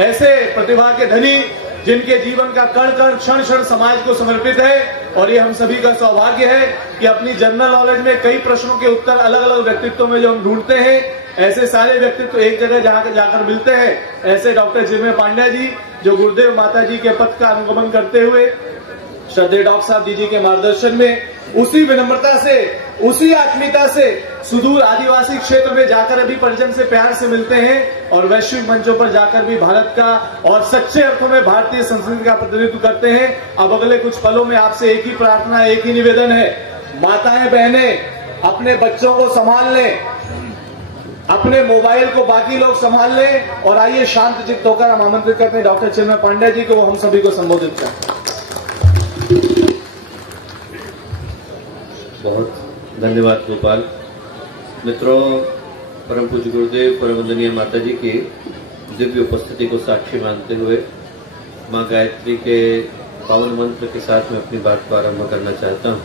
ऐसे प्रतिभा के धनी जिनके जीवन का कण कण क्षण क्षण समाज को समर्पित है। और ये हम सभी का सौभाग्य है कि अपनी जनरल नॉलेज में कई प्रश्नों के उत्तर अलग अलग व्यक्तित्वों में जो हम ढूंढते हैं, ऐसे सारे व्यक्तित्व एक जगह जाकर मिलते हैं। ऐसे डॉक्टर चिन्मय पांड्या जी जो गुरुदेव माता जी के पथ का अनुगमन करते हुए श्रद्धेय डॉक्टर साहब जी के मार्गदर्शन में उसी विनम्रता से, उसी आत्मीयता से सुदूर आदिवासी क्षेत्र में जाकर अभी परिजन से प्यार से मिलते हैं और वैश्विक मंचों पर जाकर भी भारत का और सच्चे अर्थों में भारतीय संस्कृति का प्रतिनिधित्व करते हैं। अब अगले कुछ पलों में आपसे एक ही प्रार्थना, एक ही निवेदन है, माताएं बहनें अपने बच्चों को संभाल लें, अपने मोबाइल को बाकी लोग संभाल लें और आइए शांत चित्त होकर हम आमंत्रित करते हैं डॉक्टर चिन्मय पांड्या जी को, वो हम सभी को संबोधित करें। बहुत धन्यवाद गोपाल। मित्रों, परम पूज्य गुरुदेव परम वंदनीय माता जी की दिव्य उपस्थिति को साक्षी मानते हुए माँ गायत्री के पावन मंत्र के साथ मैं अपनी बात को आरंभ करना चाहता हूँ।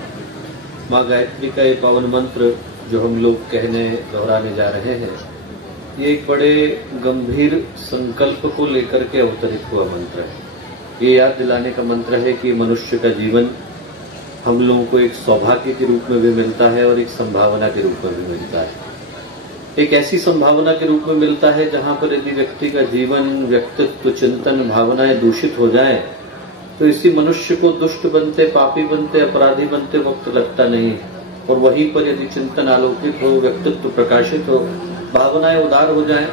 माँ गायत्री का ये पावन मंत्र जो हम लोग कहने दोहराने जा रहे हैं, ये एक बड़े गंभीर संकल्प को लेकर के अवतरित हुआ मंत्र है। ये याद दिलाने का मंत्र है कि मनुष्य का जीवन हम लोगों को एक सौभाग्य के रूप में भी मिलता है और एक संभावना के रूप में भी मिलता है। एक ऐसी संभावना के रूप में मिलता है जहां पर यदि व्यक्ति का जीवन, व्यक्तित्व, चिंतन, भावनाएं दूषित हो जाएं, तो इसी मनुष्य को दुष्ट बनते, पापी बनते, अपराधी बनते वक्त लगता नहीं। और वहीं पर यदि चिंतन आलोकित हो, व्यक्तित्व प्रकाशित हो, भावनाएं उदार हो जाएं,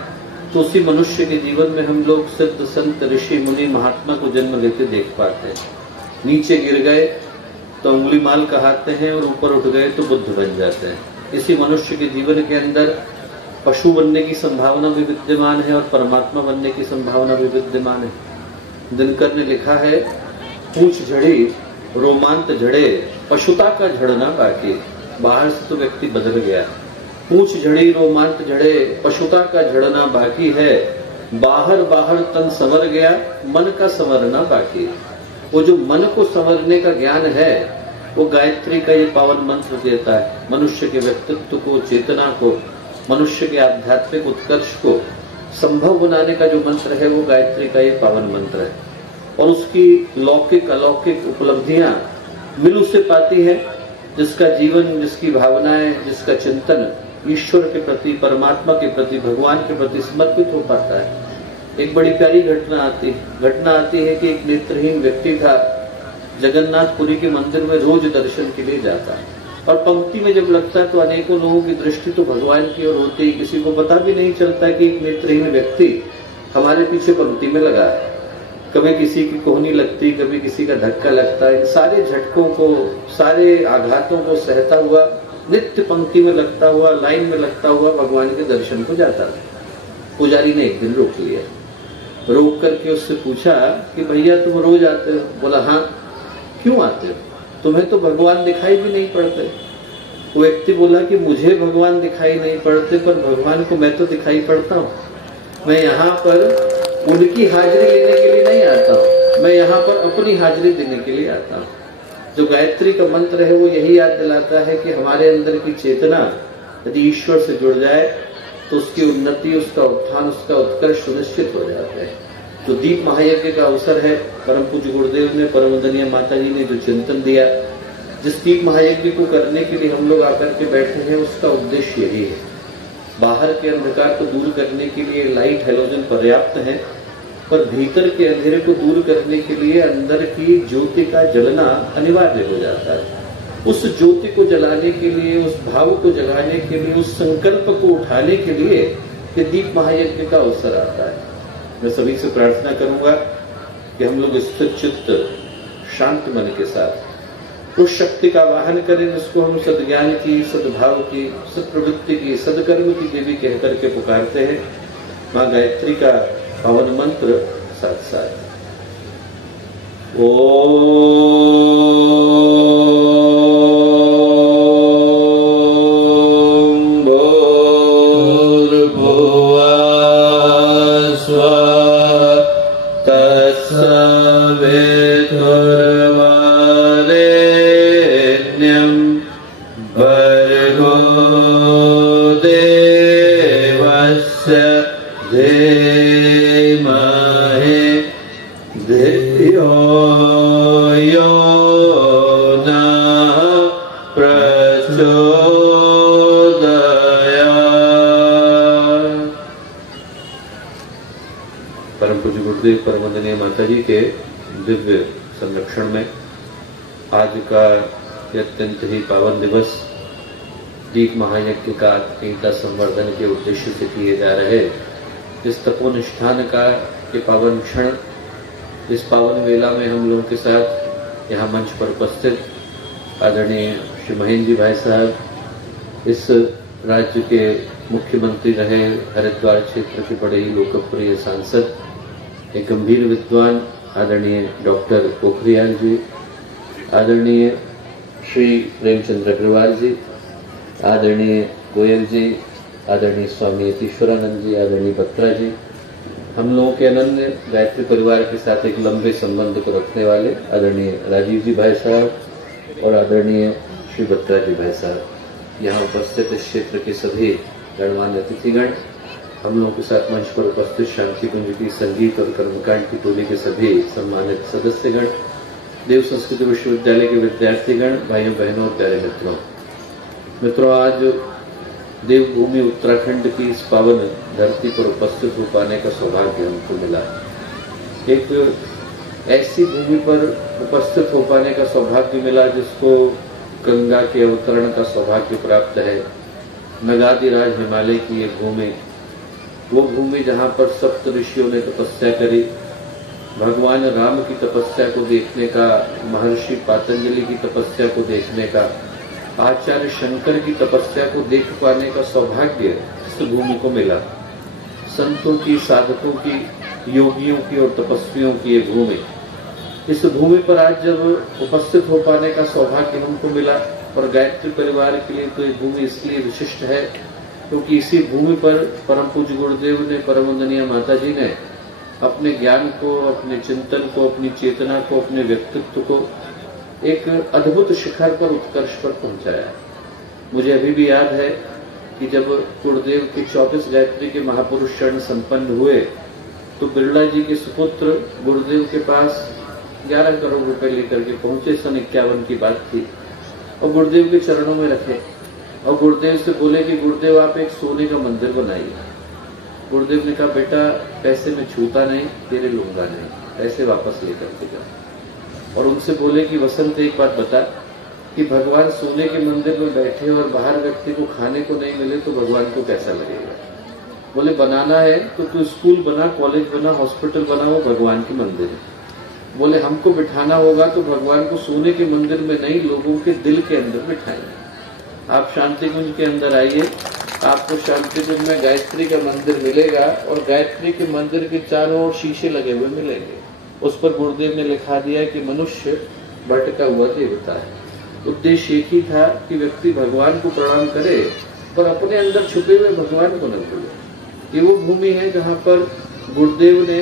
तो उसी मनुष्य के जीवन में हम लोग सिद्ध, संत, ऋषि, मुनि, महात्मा को जन्म लेते देख पाते हैं। नीचे गिर गए तो उंगलीमाल कहते हैं और ऊपर उठ गए तो बुद्ध बन जाते हैं। इसी मनुष्य के जीवन के अंदर पशु बनने की संभावना भी विद्यमान है और परमात्मा बनने की संभावना भी विद्यमान है। दिनकर ने लिखा है, पूंछ झड़ी रोमांत झड़े, पशुता का झड़ना बाकी। बाहर से तो व्यक्ति बदल गया, पूंछ झड़ी रोमांत झड़े, पशुता का झड़ना बाकी है, बाहर बाहर तन संवर गया, मन का संवरना बाकी। वो जो मन को संवरने का ज्ञान है वो गायत्री का ये पावन मंत्र देता है। मनुष्य के व्यक्तित्व को, चेतना को, मनुष्य के आध्यात्मिक उत्कर्ष को संभव बनाने का जो मंत्र है वो गायत्री का ये पावन मंत्र है। और उसकी लौकिक अलौकिक उपलब्धियां मिल उसे पाती है जिसका जीवन, जिसकी भावनाएं, जिसका चिंतन ईश्वर के प्रति, परमात्मा के प्रति, भगवान के प्रति समर्पित हो पाता है। एक बड़ी प्यारी घटना आती है कि एक नेत्रहीन व्यक्ति था, जगन्नाथपुरी के मंदिर में रोज दर्शन के लिए जाता है और पंक्ति में जब लगता है तो अनेकों लोगों की दृष्टि तो भगवान की ओर होती है। किसी को पता भी नहीं चलता कि एक नेत्रहीन व्यक्ति हमारे पीछे पंक्ति में लगा है। कभी किसी की कोहनी लगती, कभी किसी का धक्का लगता है। सारे झटकों को, सारे आघातों को सहता हुआ, नित्य पंक्ति में लगता हुआ, लाइन में लगता हुआ भगवान के दर्शन को जाता था। पुजारी ने एक दिन रोक लिया, रोक करके उससे पूछा कि भैया तुम रोज आते हो? बोला हाँ। क्यों आते हो? तुम्हें तो भगवान दिखाई भी नहीं पड़ते। वो व्यक्ति बोला कि मुझे भगवान दिखाई नहीं पड़ते, पर भगवान को मैं तो दिखाई पड़ता हूँ। मैं यहाँ पर उनकी हाजिरी लेने के लिए नहीं आता हूँ, मैं यहाँ पर अपनी हाजिरी देने के लिए आता हूँ। जो गायत्री का मंत्र है वो यही याद दिलाता है कि हमारे अंदर की चेतना यदि ईश्वर से जुड़ जाए तो उसकी उन्नति, उसका उत्थान, उसका उत्कर्ष सुनिश्चित हो जाता है। तो दीप महायज्ञ का अवसर है। परम पूज्य गुरुदेव ने, परम वंदनीय माता जी ने जो चिंतन दिया, जिस दीप महायज्ञ को करने के लिए हम लोग आकर के बैठे हैं, उसका उद्देश्य यही है। बाहर के अंधकार को दूर करने के लिए लाइट हैलोजन पर्याप्त है, पर भीतर के अंधेरे को दूर करने के लिए अंदर की ज्योति का जलना अनिवार्य हो जाता है। उस ज्योति को जलाने के लिए, उस भाव को जगाने के लिए, उस संकल्प को उठाने के लिए ये दीप महायज्ञ का अवसर आता है। मैं सभी से प्रार्थना करूंगा कि हम लोग स्थिर चित्त, शांत मन के साथ उस शक्ति का वाहन करें जिसको हम सद्ज्ञान की, सद्भाव की, सत्प्रवृत्ति की, सदकर्म की देवी कह करके पुकारते हैं। माँ गायत्री का पावन मंत्र साथ साथ देवस्य धीमहि है धियो यो न प्रचोदयात्। परम पूज्य गुरुदेव परम वंदनीय माता जी के दिव्य संरक्षण में आज का अत्यंत ही पावन दिवस दीप महायज्ञ का आत्मीयता संवर्धन के उद्देश्य से किए जा रहे इस तपोनिष्ठान का के पावन क्षण, इस पावन वेला में हम लोगों के साथ यहाँ मंच पर उपस्थित आदरणीय श्री महेंद्र जी भाई साहब, इस राज्य के मुख्यमंत्री रहे, हरिद्वार क्षेत्र के बड़े ही लोकप्रिय सांसद, एक गंभीर विद्वान आदरणीय डॉक्टर पोखरियाल जी, आदरणीय श्री प्रेमचंद्र अग्रवाल जी, आदरणीय गोयल जी, आदरणीय स्वामी यतीश्वरानंद जी, आदरणीय बत्रा जी, हम लोगों के अनन्य गायत्री परिवार के साथ एक लंबे संबंध को रखने वाले आदरणीय राजीव जी भाई साहब और आदरणीय श्री बत्रा जी भाई साहब, यहाँ उपस्थित इस क्षेत्र के सभी गणमान्य अतिथिगण, हम लोगों के साथ मंच पर उपस्थित शांति कुंज की संगीत और कर्मकांड की टोली के सभी सम्मानित सदस्यगण, देव संस्कृत विश्वविद्यालय के विद्यार्थीगण, भाइयों बहनों और प्यारे मित्रों, आज देवभूमि उत्तराखंड की इस पावन धरती पर उपस्थित हो पाने का सौभाग्य हमको मिला। एक ऐसी भूमि पर उपस्थित हो पाने का सौभाग्य मिला जिसको गंगा के अवतरण का सौभाग्य प्राप्त है। नगाधिराज हिमालय की ये भूमि, वो भूमि जहाँ पर सप्त ऋषियों ने तपस्या करी, भगवान राम की तपस्या को देखने का, महर्षि पातंजलि की तपस्या को देखने का, आचार्य शंकर की तपस्या को देख पाने का सौभाग्य इस भूमि को मिला। संतों की, साधकों की, योगियों की और तपस्वियों की ये भूमि, इस भूमि पर आज जब उपस्थित हो पाने का सौभाग्य हमको मिला, और गायत्री परिवार के लिए तो ये भूमि इसलिए विशिष्ट है क्योंकि इसी भूमि पर परम पूज्य गुरुदेव ने, परम वंदनीय माता जी ने अपने ज्ञान को, अपने चिंतन को, अपनी चेतना को, अपने व्यक्तित्व को एक अद्भुत शिखर पर, उत्कर्ष पर पहुंचाया। मुझे अभी भी याद है कि जब गुरुदेव के 24 गायत्री के महापुरुष शरण संपन्न हुए तो बिरला जी के सुपुत्र गुरुदेव के पास 11 करोड़ रुपए लेकर के पहुंचे। सन 51 की बात थी, और गुरुदेव के चरणों में रखे और गुरुदेव से बोले कि गुरुदेव आप एक सोने का मंदिर बनाइए। गुरुदेव ने कहा बेटा पैसे में छूता नहीं, तेरे लूंगा नहीं, पैसे वापस लेकर के जा। और उनसे बोले कि वसंत एक बात बता कि भगवान सोने के मंदिर में बैठे और बाहर व्यक्ति को खाने को नहीं मिले तो भगवान को कैसा लगेगा। बोले बनाना है तो तू स्कूल बना, कॉलेज बना, हॉस्पिटल बना, वो भगवान के मंदिर है। बोले हमको बिठाना होगा तो भगवान को सोने के मंदिर में नहीं, लोगों के दिल के अंदर बिठाएंगे। आप शांति कुंज के अंदर आइए, आपको शांति कुंज में गायत्री का मंदिर मिलेगा और गायत्री के मंदिर के चारों ओर शीशे लगे हुए मिलेंगे। उस पर गुरुदेव ने लिखा दिया है कि मनुष्य भटका हुआ देवता है। उद्देश्य एक ही था कि व्यक्ति भगवान को प्रणाम करे पर अपने अंदर छुपे हुए भगवान को न भूले। ये वो भूमि है जहाँ पर गुरुदेव ने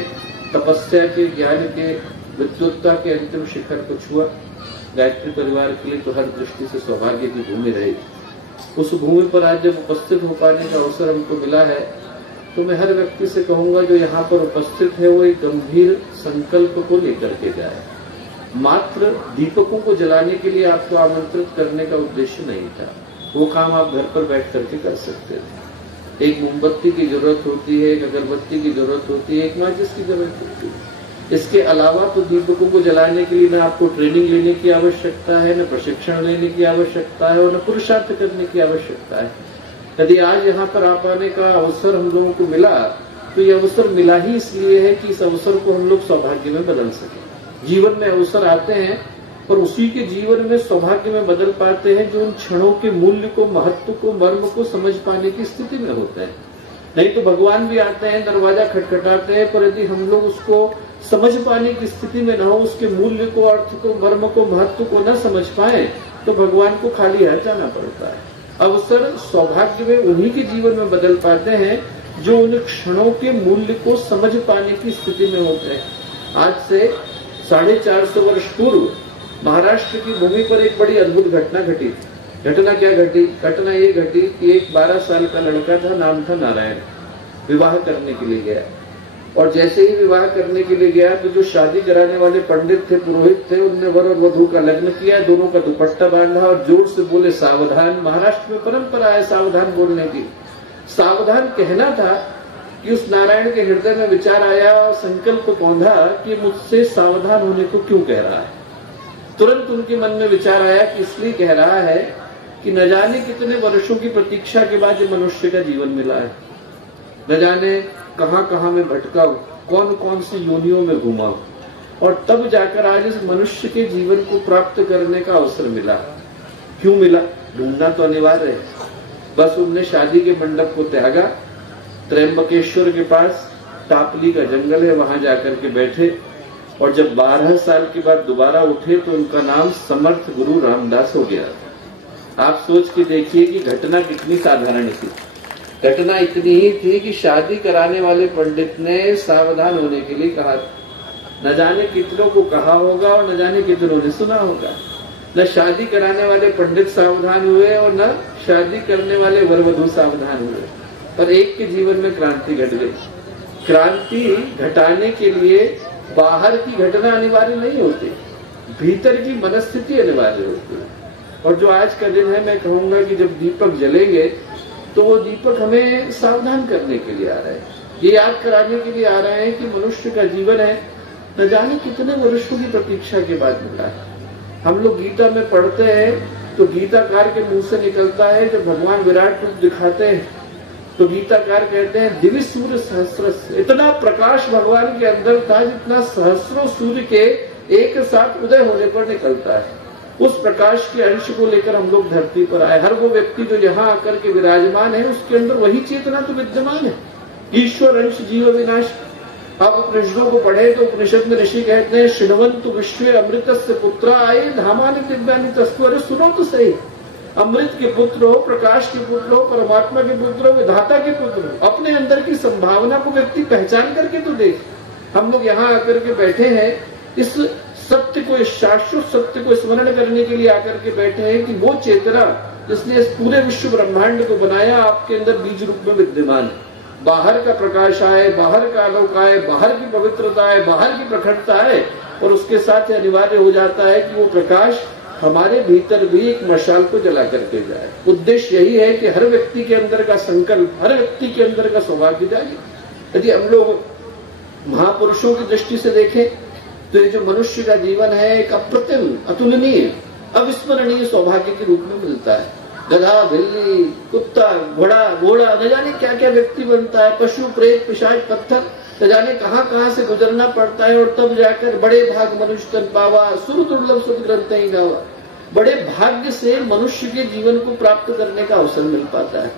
तपस्या के, ज्ञान के, विद्वत्ता के अंतिम शिखर को छुआ। गायत्री परिवार के लिए तो हर दृष्टि से सौभाग्य की भूमि रही। उस भूमि पर आज जब उपस्थित हो पाने का अवसर हमको मिला है तो मैं हर व्यक्ति से कहूंगा जो यहाँ पर उपस्थित है वो एक गंभीर संकल्प को लेकर के जाए। मात्र दीपकों को जलाने के लिए आपको आमंत्रित करने का उद्देश्य नहीं था, वो काम आप घर पर बैठ करके कर सकते थे। एक मोमबत्ती की जरूरत होती है, एक अगरबत्ती की जरूरत होती है, एक माचिस की जरूरत होती है। इसके अलावा तो दीपकों को जलाने के लिए न आपको ट्रेनिंग लेने की आवश्यकता है, न प्रशिक्षण लेने की आवश्यकता है और न पुरुषार्थ करने की आवश्यकता है। यदि आज यहाँ पर आ पाने का अवसर हम लोगों को मिला तो ये अवसर मिला ही इसलिए है कि इस अवसर को हम लोग सौभाग्य में बदल सके। जीवन में अवसर आते हैं और उसी के जीवन में सौभाग्य में बदल पाते हैं जो उन क्षणों के मूल्य को, महत्व को, मर्म को समझ पाने की स्थिति में होते हैं। नहीं तो भगवान भी आते हैं, दरवाजा खटखटाते हैं, पर यदि हम लोग उसको समझ पाने की स्थिति में न हो, उसके मूल्य को, अर्थ को, मर्म को, महत्व को न समझ पाए तो भगवान को खाली हाथ जाना पड़ता है। अवसर सौभाग्य में उन्हीं के जीवन में बदल पाते हैं जो उन क्षणों के मूल्य को समझ पाने की स्थिति में होते हैं। आज से 450 वर्ष पूर्व महाराष्ट्र की भूमि पर एक बड़ी अद्भुत घटना घटी। घटना क्या घटी? घटना ये घटी कि एक 12 साल का लड़का था, नाम था नारायण, विवाह करने के लिए गया। और जैसे ही विवाह करने के लिए गया तो जो शादी कराने वाले पंडित थे, पुरोहित थे, उनने वर और वधू का लग्न किया, दोनों का दुपट्टा बांधा और जोर से बोले सावधान। महाराष्ट्र में परंपरा है सावधान बोलने की। सावधान कहना था कि उस नारायण के हृदय में विचार आया और संकल्प पौधा कि मुझसे सावधान होने को क्यों कह रहा है। तुरंत उनके मन में विचार आया कि इसलिए कह रहा है कि न जाने कितने वर्षों की प्रतीक्षा के बाद ये मनुष्य का जीवन मिला है, न जाने कहां कहां में भटका, कौन कौन सी योनियों में घूमा, और तब जाकर आज इस मनुष्य के जीवन को प्राप्त करने का अवसर मिला। क्यों मिला? ढूंढना तो अनिवार्य है। बस उनने शादी के मंडप को त्यागा, त्र्यंबकेश्वर के पास तापली का जंगल है, वहां जाकर के बैठे, और जब 12 साल के बाद दोबारा उठे तो उनका नाम समर्थ गुरु रामदास हो गया। आप सोच के देखिए कि घटना कितनी साधारण थी। घटना इतनी ही थी कि शादी कराने वाले पंडित ने सावधान होने के लिए कहा। न जाने कितनों को कहा होगा और न जाने कितनों ने सुना होगा। न शादी कराने वाले पंडित सावधान हुए और न शादी करने वाले वर वधू सावधान हुए, पर एक के जीवन में क्रांति घट गई। क्रांति घटाने के लिए बाहर की घटना अनिवार्य नहीं होती, भीतर की मनस्थिति अनिवार्य होती है। और जो आज का दिन है, मैं कहूंगा कि जब दीपक जलेंगे तो वो दीपक हमें सावधान करने के लिए आ रहे हैं, ये याद कराने के लिए आ रहे हैं कि मनुष्य का जीवन है न जाने कितने वर्षों की प्रतीक्षा के बाद मिला है। हम लोग गीता में पढ़ते हैं तो गीताकार के मुंह से निकलता है, जब भगवान विराट रूप दिखाते हैं तो गीताकार कहते हैं दिव्य सूर्य सहस्र, इतना प्रकाश भगवान के अंदर था जितना सहस्रों सूर्य के एक साथ उदय होने पर निकलता है। उस प्रकाश के अंश को लेकर हम लोग धरती पर आए। हर वो व्यक्ति जो यहाँ आकर के विराजमान है उसके अंदर वही चेतना तो विद्यमान है। ईश्वर अंश जीव विनाश। आप उपनिषदों को पढ़े तो उपनिषद में ऋषि कहते हैं शृण्वन्तु विश्वे अमृतस्य पुत्रा आये धामानि दिव्यानि तस्तु। अरे सुनो तो सही, अमृत के पुत्र हो, प्रकाश के पुत्र हो, परमात्मा के पुत्र हो, विधाता के पुत्र हो, अपने अंदर की संभावना को व्यक्ति पहचान करके तो देख। हम लोग यहाँ आकर के बैठे हैं इस सत्य को, इस शाश्वत सत्य को स्मरण करने के लिए आकर के बैठे हैं कि वो चेतना जिसने इस पूरे विश्व ब्रह्मांड को बनाया आपके अंदर बीज रूप में विद्यमान है। बाहर का प्रकाश आए, बाहर का आलोक आए, बाहर की पवित्रता आए, बाहर की प्रखरता आए, और उसके साथ अनिवार्य हो जाता है कि वो प्रकाश हमारे भीतर भी एक मशाल को जला करके जाए। उद्देश्य यही है कि हर व्यक्ति के अंदर का संकल्प, हर व्यक्ति के अंदर का सौभाग्य जागे। यदि हम लोग महापुरुषों की दृष्टि से देखें तो ये जो मनुष्य का जीवन है एक अप्रतिम, अतुलनीय, अविस्मरणीय सौभाग्य के रूप में मिलता है। गधा, बिल्ली, कुत्ता, घोड़ा, न जाने क्या क्या व्यक्ति बनता है, पशु, प्रेत, पिशाच, पत्थर, न जाने कहाँ कहाँ से गुजरना पड़ता है, और तब जाकर बड़े भाग मनुष्य तन पावा, सुर दुर्लभ सुध ग्रंथ ही गावा। बड़े भाग्य से मनुष्य के जीवन को प्राप्त करने का अवसर मिल पाता है।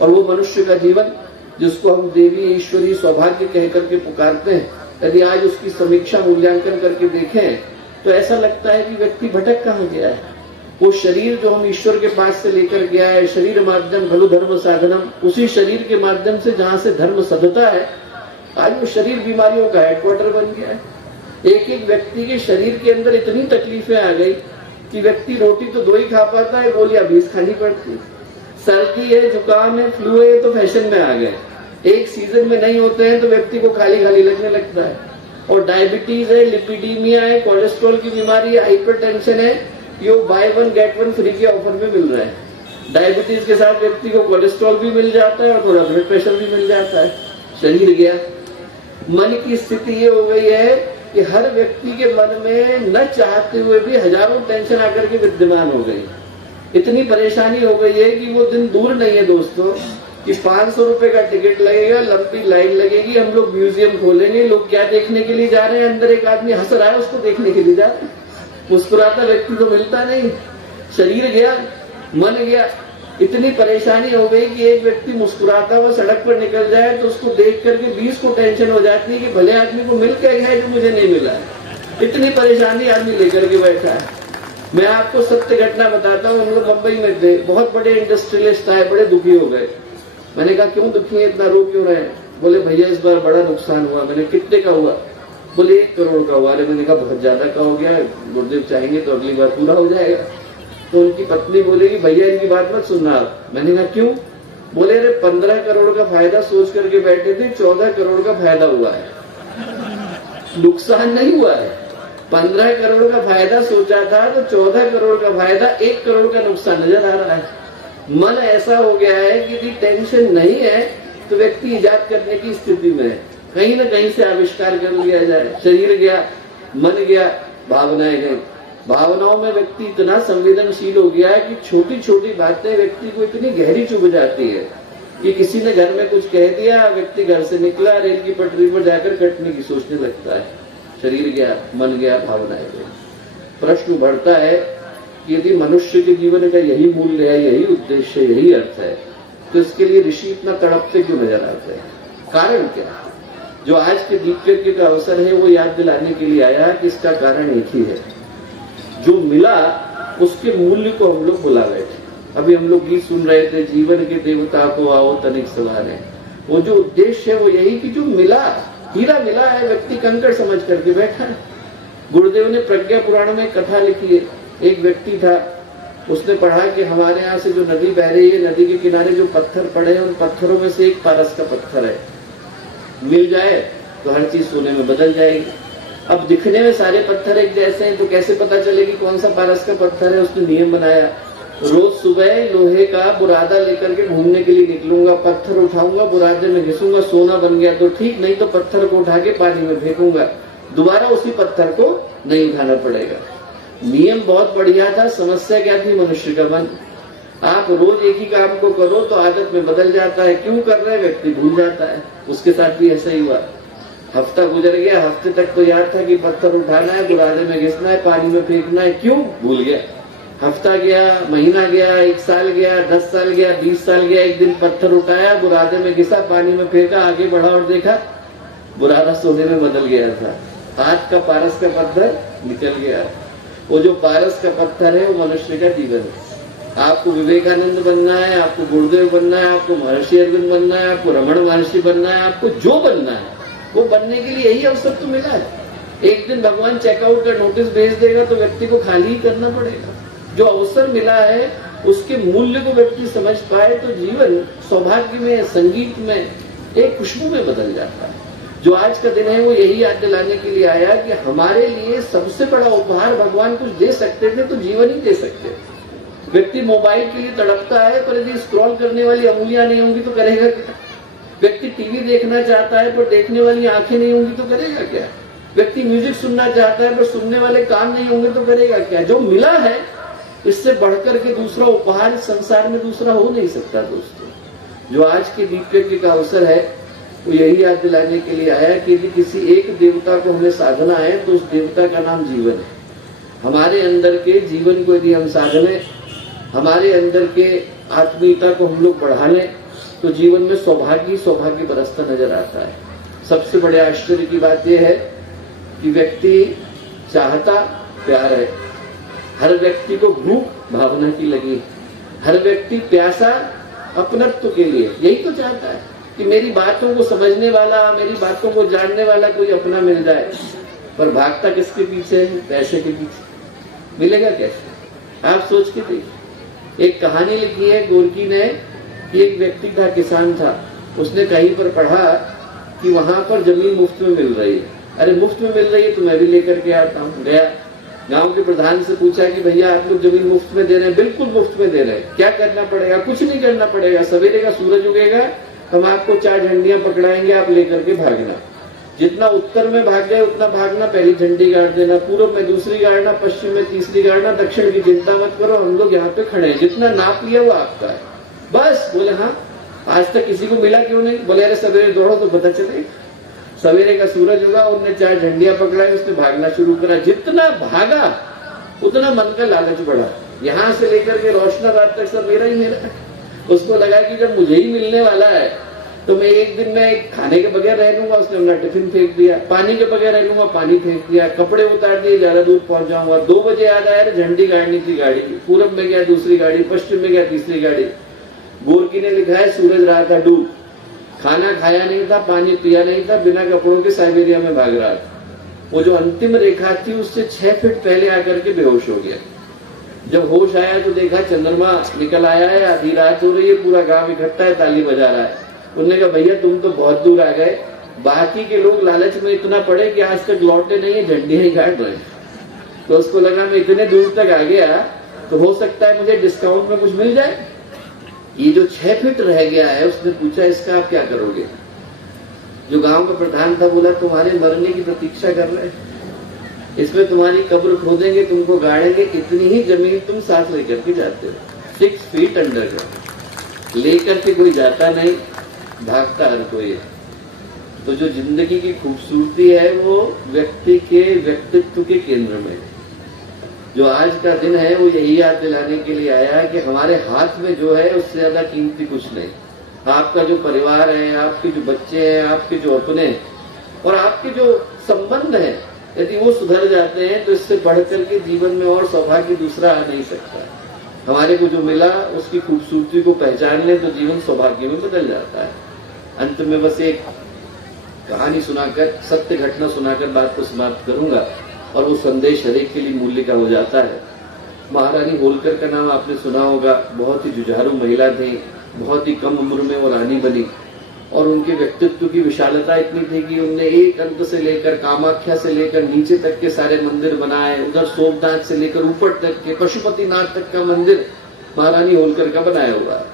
और वो मनुष्य का जीवन जिसको हम देवी ईश्वरी सौभाग्य कह करके पुकारते हैं, यदि आज उसकी समीक्षा मूल्यांकन करके देखें तो ऐसा लगता है कि व्यक्ति भटक कहाँ गया है। वो शरीर जो हम ईश्वर के पास से लेकर गया है, शरीर माध्यम खलु धर्म साधनम, उसी शरीर के माध्यम से जहाँ से धर्म सधता है, आज वो शरीर बीमारियों का हेडक्वार्टर बन गया है। एक एक व्यक्ति के शरीर के अंदर इतनी तकलीफें आ गई कि व्यक्ति रोटी तो 2 ही खा पाता है, गोलियां 20 खानी पड़ती। सर्दी है, जुकाम है, फ्लू है तो फैशन में आ गए, एक सीजन में नहीं होते हैं तो व्यक्ति को खाली खाली लगने लगता है। और डायबिटीज है, लिपिडीमिया है, कोलेस्ट्रॉल की बीमारी है, हाइपरटेंशन है, ये बाय 1 गेट 1 फ्री के ऑफर में मिल रहा है। डायबिटीज के साथ व्यक्ति को कोलेस्ट्रॉल भी मिल जाता है और थोड़ा ब्लड प्रेशर भी मिल जाता है। शरीर गया। मन की स्थिति ये हो गई है कि हर व्यक्ति के मन में न चाहते हुए भी हजारों टेंशन आकर के विद्यमान हो गई। इतनी परेशानी हो गई है कि वो दिन दूर नहीं है दोस्तों कि 500 रुपए का टिकट लगेगा, लंबी लाइन लगेगी, हम लोग म्यूजियम खोलेंगे। लोग क्या देखने के लिए जा रहे हैं? अंदर एक आदमी हंस रहा है, उसको देखने के लिए जा रहे हैं। मुस्कुराता व्यक्ति तो मिलता नहीं। शरीर गया, मन गया। इतनी परेशानी हो गई कि एक व्यक्ति मुस्कुराता हुआ सड़क पर निकल जाए तो उसको देख करके 20 को टेंशन हो जाती है कि भले आदमी को मिल क्या गया है जो मुझे नहीं मिला है। इतनी परेशानी आदमी लेकर के बैठा है। मैं आपको सत्य घटना बताता हूँ। हम लोग मुंबई में थे, बहुत बड़े इंडस्ट्रियलिस्ट आए, बड़े दुखी हो गए। मैंने कहा क्यों दुखी है, इतना रो क्यों रहे हैं? बोले भैया इस बार बड़ा नुकसान हुआ। मैंने कितने का हुआ? बोले 1 करोड़ का हुआ। अरे मैंने कहा बहुत ज्यादा का हो गया, गुरुदेव चाहेंगे तो अगली बार पूरा हो जाएगा। तो उनकी पत्नी बोलेगी भैया इनकी बात मत सुनना। मैंने कहा क्यों? बोले अरे 15 करोड़ का फायदा सोच करके बैठे थे, 14 करोड़ का फायदा हुआ है, नुकसान नहीं हुआ है। 15 करोड़ का फायदा सोचा था तो 14 करोड़ का फायदा, 1 करोड़ का नुकसान नजर आ रहा है। मन ऐसा हो गया है कि यदि टेंशन नहीं है तो व्यक्ति इजाद करने की स्थिति में है, कहीं ना कहीं से आविष्कार कर लिया जाए। शरीर गया, मन गया, भावनाएं गई। भावनाओं में व्यक्ति इतना संवेदनशील हो गया है कि छोटी छोटी बातें व्यक्ति को इतनी गहरी चुभ जाती है कि किसी ने घर में कुछ कह दिया, व्यक्ति घर से निकला, रेल की पटरी पर जाकर कटने की सोचने लगता है। शरीर गया, मन गया, भावनाएं गई। प्रश्न उभरता है कि यदि मनुष्य के जीवन का यही मूल्य है, यही उद्देश्य, यही अर्थ है, तो इसके लिए ऋषि इतना तड़पते क्यों नजर आते हैं? कारण क्या? जो आज के दीप्यज्ञ का अवसर है वो याद दिलाने के लिए आया कि इसका कारण एक ही है। जो मिला उसके मूल्य को हम लोग भुला बैठे। अभी हम लोग गीत सुन रहे थे, जीवन के देवता को आओ तनिक सवारे। वो जो उद्देश्य है वो यही कि जो मिला, हीरा मिला है, व्यक्ति कंकड़ समझ करके बैठा है। गुरुदेव ने प्रज्ञा पुराण में कथा लिखी है। एक व्यक्ति था, उसने पढ़ा कि हमारे यहाँ से जो नदी बह रही है, नदी के किनारे जो पत्थर पड़े हैं, उन पत्थरों में से एक पारस का पत्थर है, मिल जाए तो हर चीज सोने में बदल जाएगी। अब दिखने में सारे पत्थर एक जैसे हैं, तो कैसे पता चलेगी कौन सा पारस का पत्थर है? उसने नियम बनाया, रोज सुबह लोहे का बुरादा लेकर के घूमने के लिए निकलूंगा, पत्थर उठाऊंगा, बुरादे में घिसूंगा, सोना बन गया तो ठीक, नहीं तो पत्थर को उठा के पानी में फेंकूंगा, दोबारा उसी पत्थर को नहीं उठाना पड़ेगा। नियम बहुत बढ़िया था। समस्या क्या थी? मनुष्य का मन। आप रोज एक ही काम को करो तो आदत में बदल जाता है, क्यों कर रहे हैं व्यक्ति भूल जाता है। उसके साथ भी ऐसा ही हुआ। हफ्ता गुजर गया, हफ्ते तक तो याद था कि पत्थर उठाना है, बुरादे में घिसना है, पानी में फेंकना है, क्यों? भूल गया। हफ्ता गया, महीना गया, 1 साल गया, 10 साल गया, 20 साल गया, एक दिन पत्थर उठाया, बुरादे में घिसा, पानी में फेंका, आगे बढ़ा और देखा बुरादा सोने में बदल गया था। हाथ का पारस का पत्थर निकल गया। वो जो पारस का पत्थर है वो मनुष्य का जीवन है। आपको विवेकानंद बनना है, आपको गुरुदेव बनना है, आपको महर्षि अरविंद बनना है, आपको रमण महर्षि बनना है, आपको जो बनना है वो बनने के लिए यही अवसर तो मिला है। एक दिन भगवान चेकआउट का नोटिस भेज देगा तो व्यक्ति को खाली ही करना पड़ेगा। जो अवसर मिला है उसके मूल्य को व्यक्ति समझ पाए तो जीवन सौभाग्य में, संगीत में, एक खुशबू में बदल जाता है। जो आज का दिन है वो यही याद दिलाने के लिए आया कि हमारे लिए सबसे बड़ा उपहार भगवान कुछ दे सकते थे तो जीवन ही दे सकते। व्यक्ति मोबाइल के लिए तड़पता है, पर यदि स्क्रॉल करने वाली अंगुलियां नहीं होंगी तो करेगा क्या? व्यक्ति टीवी देखना चाहता है पर देखने वाली आंखें नहीं होंगी तो करेगा क्या? व्यक्ति म्यूजिक सुनना चाहता है पर सुनने वाले कान नहीं होंगे तो करेगा क्या? जो मिला है इससे बढ़कर के दूसरा उपहार इस संसार में दूसरा हो नहीं सकता। दोस्तों, जो आज के दीप्यज्ञ का अवसर है वो यही याद दिलाने के लिए आया कि यदि किसी एक देवता को हमें साधना है तो उस देवता का नाम जीवन है। हमारे अंदर के जीवन को यदि हम साधने, हमारे अंदर के आत्मीयता को हम लोग बढ़ा लें तो जीवन में सौभाग्य सौभाग्य बरसता नजर आता है। सबसे बड़े आश्चर्य की बात यह है कि व्यक्ति चाहता प्यार है, हर व्यक्ति को भूख भावना की लगी, हर व्यक्ति प्यासा अपनत्व के लिए, यही तो चाहता है कि मेरी बातों को समझने वाला, मेरी बातों को जानने वाला कोई अपना मिल जाए। पर भागता किसके पीछे है? पैसे के पीछे। मिलेगा कैसे? आप सोच के देखिए। एक कहानी लिखी है गोरकी ने कि एक व्यक्ति था, किसान था, उसने कहीं पर पढ़ा कि वहां पर जमीन मुफ्त में मिल रही है। अरे मुफ्त में मिल रही है तो मैं भी लेकर के आता हूँ। गया, गांव के प्रधान से पूछा कि भैया आप लोग जमीन मुफ्त में दे रहे हैं? बिल्कुल मुफ्त में दे रहे हैं। क्या करना पड़ेगा? कुछ नहीं करना पड़ेगा। सवेरे का सूरज उगेगा, हम आपको 4 झंडियां पकड़ाएंगे, आप लेकर के भागना। जितना उत्तर में भाग गए उतना भागना, पहली झंडी गाड़ देना, पूर्व में दूसरी गाड़ना, पश्चिम में तीसरी गाड़ना, दक्षिण की चिंता मत करो, हम लोग यहाँ पे खड़े हैं, जितना नाप लिया वो आपका है। बस। बोले हाँ, आज तक किसी को मिला क्यों नहीं? बोले अरे सवेरे दौड़ो तो पता चले। सवेरे का सूरज होगा, उनने 4 झंडियां पकड़ाई, उसने भागना शुरू करा। जितना भागा उतना मन का लालच बढ़ा, यहां से लेकर के रोशनाबाद तक सब मेरा ही मेरा है। उसको लगा कि जब मुझे ही मिलने वाला है तो मैं एक दिन में खाने के बगैर रह लूंगा, उसने अपना टिफिन फेंक दिया। पानी के बगैर रह लूंगा, पानी फेंक दिया। कपड़े उतार दिए, ज्यादा दूर पहुंच जाऊंगा। 2 बजे याद आया झंडी गाड़नी थी गाड़ी की। पूरब में गया दूसरी गाड़ी, पश्चिम में गया तीसरी गाड़ी। गोरकी ने लिखा है सूरज रहा था डूब, खाना खाया नहीं था, पानी पिया नहीं था, बिना कपड़ों के साइबेरिया में भाग रहा था। वो जो अंतिम रेखा थी उससे 6 फीट पहले आकर के बेहोश हो गया। जब होश आया तो देखा चंद्रमा निकल आया है, आधी रात हो रही है, पूरा गांव इकट्ठा है, ताली बजा रहा है। उन्होंने कहा भैया तुम तो बहुत दूर आ गए, बाकी के लोग लालच में इतना पड़े कि आज तक लौटे नहीं है, झंडियां ही काट रहे। तो उसको लगा मैं इतने दूर तक आ गया तो हो सकता है मुझे डिस्काउंट में कुछ मिल जाए। ये जो 6 फीट रह गया है, उसने पूछा इसका आप क्या करोगे? जो गांव का प्रधान था बोला तुम्हारे मरने की प्रतीक्षा कर रहे हैं, इसमें तुम्हारी कब्र खोदेंगे, तुमको गाड़ेंगे, इतनी ही जमीन तुम साथ लेकर के जाते हो, 6 फीट अंडरग्राउंड लेकर के कोई जाता नहीं, भागता हर कोई है। तो जो जिंदगी की खूबसूरती है वो व्यक्ति के व्यक्तित्व के केंद्र में है। जो आज का दिन है वो यही याद दिलाने के लिए आया है कि हमारे हाथ में जो है उससे ज्यादा कीमती कुछ नहीं। आपका जो परिवार है, आपके जो बच्चे हैं, आपके जो अपने और आपके जो संबंध हैं, यदि वो सुधर जाते हैं तो इससे बढ़कर के जीवन में और सौभाग्य दूसरा आ नहीं सकता। हमारे को जो मिला उसकी खूबसूरती को पहचान ले तो जीवन सौभाग्य में बदल जाता है। अंत में बस एक कहानी सुनाकर, सत्य घटना सुनाकर बात को समाप्त करूंगा और वो संदेश हरेक के लिए मूल्य का हो जाता है। महारानी होलकर का नाम आपने सुना होगा। बहुत ही जुझारू महिला थी, बहुत ही कम उम्र में वो रानी बनी और उनके व्यक्तित्व की विशालता इतनी थी कि उनने एक अंत से लेकर कामाख्या से लेकर नीचे तक के सारे मंदिर बनाए। उधर सोमनाथ से लेकर ऊपर तक के पशुपतिनाथ तक का मंदिर महारानी होलकर का बनाया हुआ है।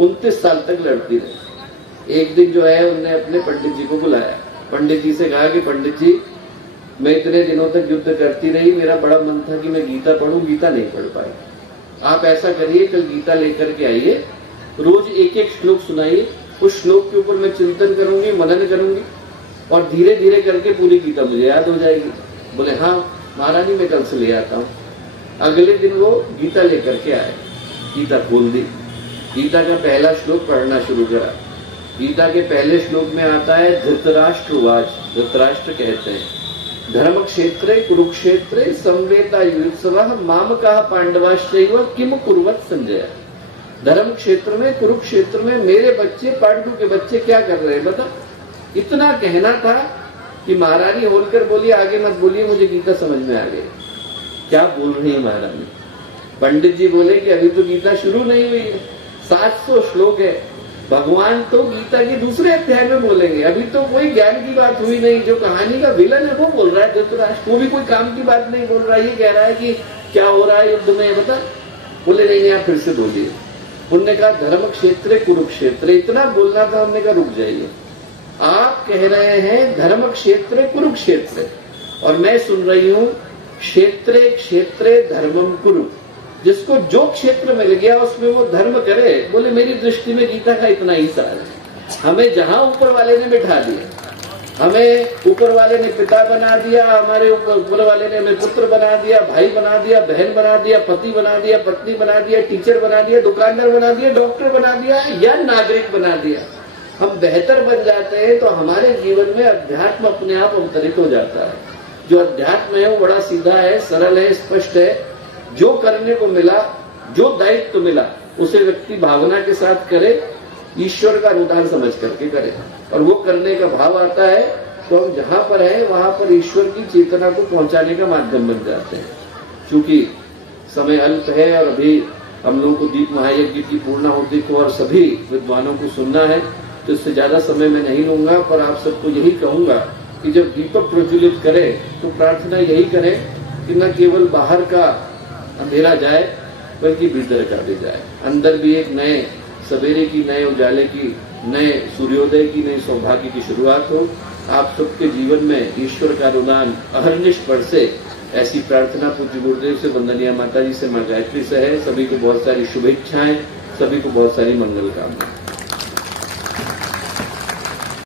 29 साल तक लड़ती रही। एक दिन जो है उनने अपने पंडित जी को बुलाया। पंडित जी से कहा कि पंडित जी मैं इतने दिनों तक युद्ध करती रही, मेरा बड़ा मन था कि मैं गीता पढ़ूं, गीता नहीं पढ़ पाई। आप ऐसा करिए कल गीता लेकर के आइए, रोज एक एक श्लोक सुनाइए, उस श्लोक के ऊपर मैं चिंतन करूंगी, मनन करूंगी और धीरे धीरे करके पूरी गीता मुझे याद हो जाएगी। बोले हाँ महारानी मैं कल से ले आता हूँ। अगले दिन वो गीता लेकर के आए, गीता खोल दी, गीता का पहला श्लोक पढ़ना शुरू करा। गीता के पहले श्लोक में आता है धृतराष्ट्रवाच। धृतराष्ट्र कहते हैं धर्म क्षेत्रे कुरुक्षेत्रे संवेता युत्सवः मामकाः पांडवाश्चैव किम कुर्वत संजय। धर्म क्षेत्र में, कुरुक्षेत्र में मेरे बच्चे, पांडु के बच्चे क्या कर रहे हैं बता। इतना कहना था कि महारानी होलकर बोली आगे मत बोलिए, मुझे गीता समझ में आ गई। क्या बोल रही है महारानी? पंडित जी बोले कि अभी तो गीता शुरू नहीं हुई है, 700 श्लोक है, भगवान तो गीता के दूसरे अध्याय में बोलेंगे, अभी तो कोई ज्ञान की बात हुई नहीं। जो कहानी का विलन है वो बोल रहा है धृतराष्ट्र, वो भी कोई काम की बात नहीं बोल रहा है। ये कह रहा है कि क्या हो रहा है युद्ध में बता। बोले नहीं आप फिर से बोलिए। उन्होंने कहा धर्म क्षेत्र कुरुक्षेत्र, इतना बोलना था। हमने कहा रुक जाइए, आप कह रहे हैं धर्म क्षेत्र कुरुक्षेत्र और मैं सुन रही हूँ क्षेत्रे क्षेत्रे धर्मम कुरु। जिसको जो क्षेत्र मिल गया उसमें वो धर्म करे। बोले मेरी दृष्टि में गीता का इतना ही सार है। हमें जहां ऊपर वाले ने बिठा दिया, हमें ऊपर वाले ने पिता बना दिया, हमारे ऊपर वाले ने हमें पुत्र बना दिया, भाई बना दिया, बहन बना दिया, पति बना दिया, पत्नी बना दिया, टीचर बना दिया, दुकानदार बना दिया, डॉक्टर बना दिया या नागरिक बना दिया। हम बेहतर बन जाते हैं तो हमारे जीवन में अध्यात्म अपने आप अवतरित हो जाता है। जो अध्यात्म है वो बड़ा सीधा है, सरल है, स्पष्ट है। जो करने को मिला, जो दायित्व मिला उसे व्यक्ति भावना के साथ करे, ईश्वर का अनुदान समझ करके करे और वो करने का भाव आता है तो हम जहां पर है वहां पर ईश्वर की चेतना को पहुंचाने का माध्यम बन जाते हैं। चूंकि समय अल्प है और अभी हम लोगों को दीप महायज्ञ की पूर्णाहुति को और सभी विद्वानों को सुनना है तो इससे ज्यादा समय मैं नहीं लूंगा। पर आप सबको यही कहूंगा कि जब दीपक प्रज्वलित करें तो प्रार्थना यही करें कि न केवल बाहर का अंधेरा जाए बल्कि भीतर का भी जाए, अंदर भी एक नए सवेरे की, नए उजाले की, नए सूर्योदय की, नई सौभाग्य की शुरुआत हो। आप सबके जीवन में ईश्वर का अनुदान अहर्निश बरसे, ऐसी प्रार्थना पूज्य गुरुदेव से, वंदनीय माता जी से, मां गायत्री से है। सभी को बहुत सारी शुभेच्छाएं, सभी को बहुत सारी मंगल कामनाएं।